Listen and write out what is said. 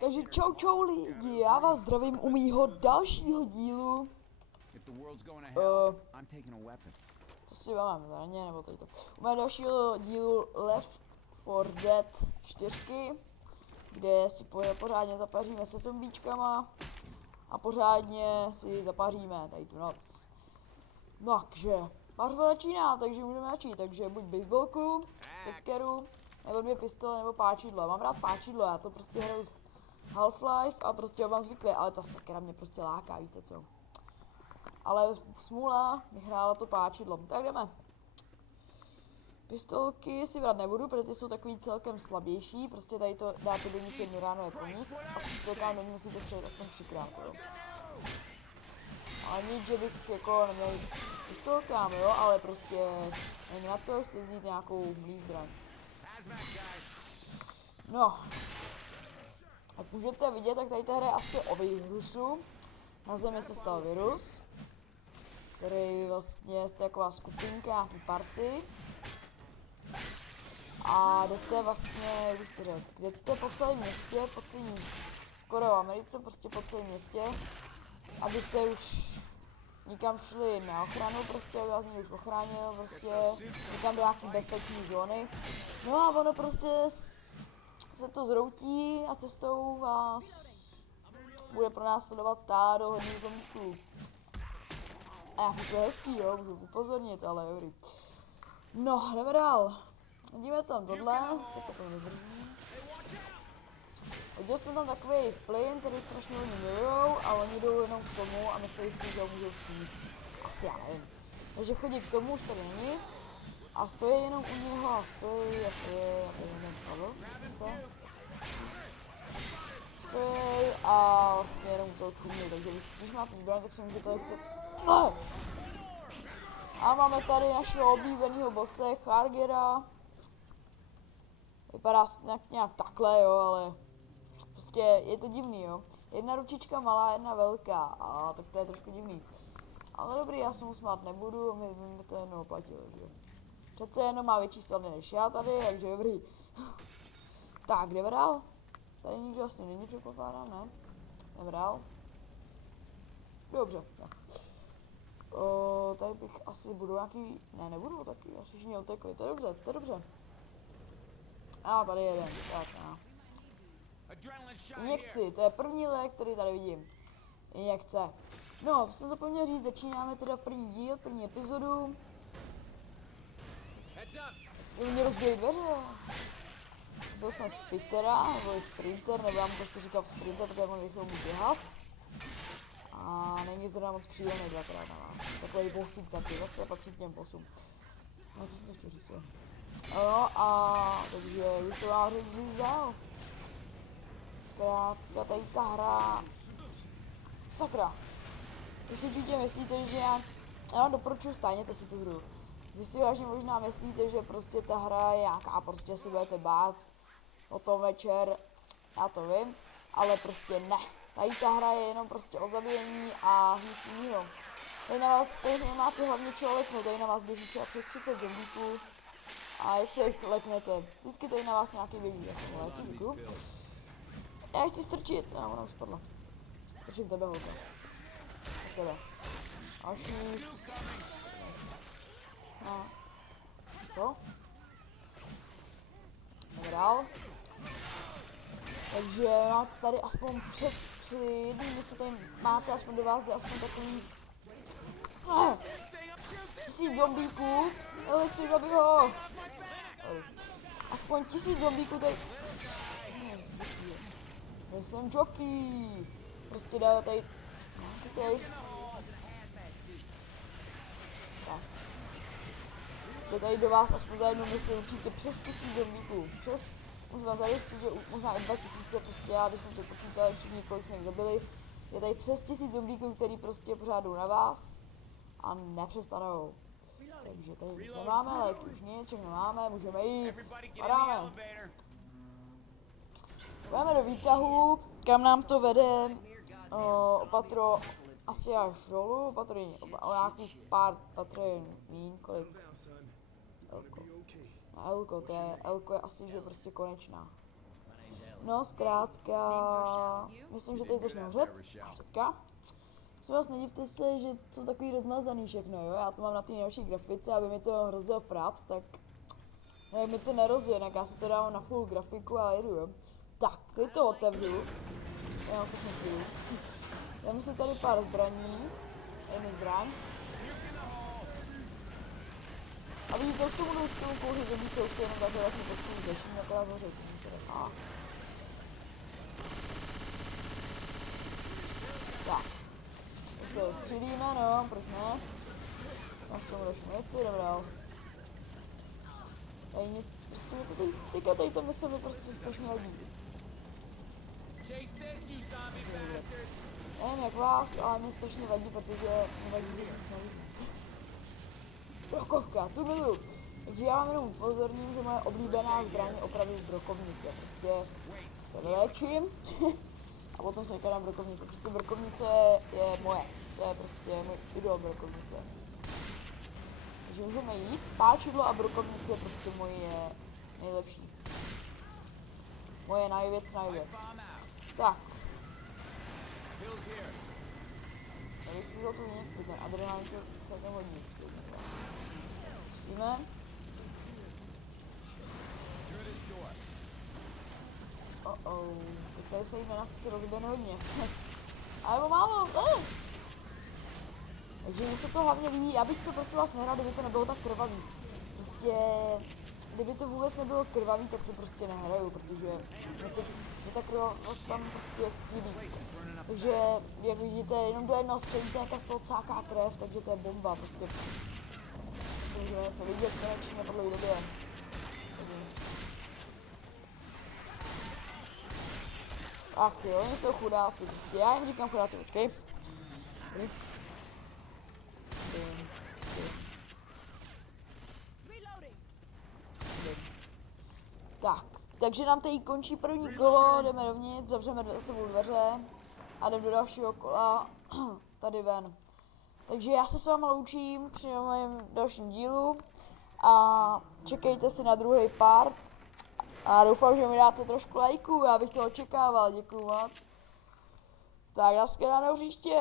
Takže čau lidi, já vás zdravím u mýho dalšího dílu. Co si máme zraně, nebo tady to. U mého dalšího dílu Left 4 Dead 4, kde si pořádně zapaříme se zombíčkama a pořádně si zapaříme tady tu noc. No, takže pařba začíná, takže můžeme začít, takže buď baseballku, sekeru, nebo 2 pistole, nebo páčidlo. Mám rád páčidlo, já to prostě hraju z Half-Life a prostě ho mám zvyklý, ale ta sekera mě prostě láká, víte co. Ale smůla, vyhrála to páčidlo. Tak jdeme. Pistolky si brát nebudu, protože jsou takový celkem slabější, prostě tady to dáte do nich jednu ráno je po nich a pistolkám do nich musíte střelit aspoň 3krát, jo. Ale nic, že bych jako neměl pistolkám, jo, ale prostě není na to, chci vzít nějakou mlý zbraň. No. Jak můžete vidět, tak tady ta hra je asi o virusu. Na Zemi se stal virus, který vlastně je taková skupinka, nějaký party. A jdete vlastně, jak bych to řekl, jdete po celém městě, po celém, skoro v Americe, prostě po celém městě, abyste už nikam šli na ochranu, prostě aby vás někdo už ochránil, prostě někam do nějaký bezpečné zóny. No a ono prostě se to zroutí a cestou vás bude pro nás sledovat stádo hodně zombíků. A jak to je hezký, jo, můžu upozornit, ale dobrý. No, jdeme dál. Vidíme tam tohle, se to nezdrží. Viděl jsem tam takový plyn, který strašně oni milujou a oni jdou jenom k tomu a myslí si, že ho můžou snít. Asi já nevím. Takže chodí k tomu, už tady není. A stojí jenom u něho a stojí, jak to je, nevím, spadl, stojí a vlastně jenom to čumí, takže když máte zbraň, tak si můžete chtět. A máme tady našeho oblíbeného bosse, Chargera. Vypadá nějak takhle, jo, ale prostě je to divný, jo. Jedna ručička malá, jedna velká, a tak to je trošku divný. Ale dobrý, já se mu smát nebudu, mi to jenom oplatilo, že. Přece jenom má větší svaly než já tady, takže dobrý. Tak, jdeme dál. Tady nikdo asi není, předpokládám, ne? Jdeme dál. Dobře, tak. Tady bych asi budu nějaký, ne, nebudu taky, asi všichni utekli, to je dobře, to je dobře. A tady jeden, tak no. Injekci, to je první lék, který tady vidím. Injekce. No, to jsem zapomněl říct, začínáme teda první díl, první epizodu. Mě rozbíjí dveře. Byl jsem Spittera, nebo Sprinter, nebo já mu prostě říkal Sprinter, protože mám rychle mu běhat. A není zrovna moc příjemný dvakrát na nás. Takový bossík taky, zase patří k těm bossům. No, co jsem to chtěl říct, jo. No a takže už to vám říct dál. Zkrátka tady ta hra. Sakra. Vy si určitě myslíte, že já vám doporučuji, stáhněte si tu hru. Vy si vážně možná myslíte, že prostě ta hra je nějaká, prostě si budete bát o tom večer, já to vím, ale prostě ne. Tady ta hra je jenom prostě o zabíjení a nic jiného. Tady na vás, tady nemáte hlavně čeho leknout, tady na vás běží třeba přes 30 zombíků. A jak se jich leknete, vždycky tady na vás nějaký běží, já jsem léky, děkuju. Já chci strčit, no, ona už spadla. Strčím tebe, holka. Tak tebe. Další. No. To. Jdeme dál. Takže máte tady aspoň při jedný misi tady máte aspoň do vás, jde aspoň takový 1000 zombíků, ale si zabij ho. Aspoň 1000 zombíků tady. Já jsem jockey. Prostě dá tady. Okay. Tak. Jde tady do vás aspoň za jednu misi určitě přes 1000 zombíků. Můžu vám zajistit, že možná i 2000, prostě já, když jsem to počítal, všichni kolik jsme jich zabili. Je tady přes 1000 zombíků, který prostě pořád jdou na vás a nepřestanou. Takže tady nic nemáme, léky už nic, všechno máme, můžeme jít, padáme. Půjdeme do výtahu, kam nám to vede opatro asi až dolů, opatro o nějakých pár patrin míň, kolik. Elko. No, Elko, to je, Elko je asi, že prostě konečná. No, zkrátka, myslím, že teď začne hořet. Až teďka. Co vás nedivte se, že jsou takový rozmazaný všechno, jo? Já to mám na té nejlepší grafice, aby mi to hrozil fraps, tak mi to nerozjede, tak já si to dávám na full grafiku a jedu, jo? Tak, teď to otevřu. Já mám všechno chvíli. Dám si tady pár zbraní. Jednu zbraň. A vidíte, už to budu s tomu kouřit, že bych to jenom takhle vlastně počkům řeším, jak já hořet. Tak. To se střílíme, no, proč ne? Já jsem další munici, dobrá. Tady nic, prostě mi to teďka tady to se mi prostě strašně hodí. Nevím jak vás, ale mě strašně vadí, protože mě vadí, že nic nevidím. Brokovka, tu miluju. Takže já vám jenom upozorním, že moje oblíbená zbraň je opravdu brokovnice. Prostě se vyléčím a potom se někam dám brokovnice. Prostě brokovnice je moje. To je prostě můj idol brokovnice. Takže můžeme jít. Páčidlo a brokovnice je prostě moje nejlepší. Moje najvěc. Tak. Já bych si vzal tu injekci, ten adrenalin se celkem hodí. Musíme. Teď tady se jim nás asi rozběhne hodně. Ale málo, Takže mi se to hlavně líbí, já bych to prosím vás nehrál, kdyby to nebylo tak krvavý. Prostě, kdyby to vůbec nebylo krvavý, tak to prostě nehraju, protože mě ta krvavost tam prostě chybí. Takže, jak vidíte, jenom do jednoho střelíte, jaká z toho cáká krev, takže to je bomba, prostě. Myslím, že něco vidět konečně po dlouhé době. Ach jo, oni jsou chudáci, já jim říkám chudáci, počkej. Tak, takže nám tady končí první kolo, jdeme dovnitř, zavřeme za sebou dveře a jdeme do dalšího kola, tady ven. Takže já se s váma loučím při mém dalším dílu a čekejte si na druhý part a doufám, že mi dáte trošku lajků, já bych to očekával, děkuju moc. Tak, nashledanou příště.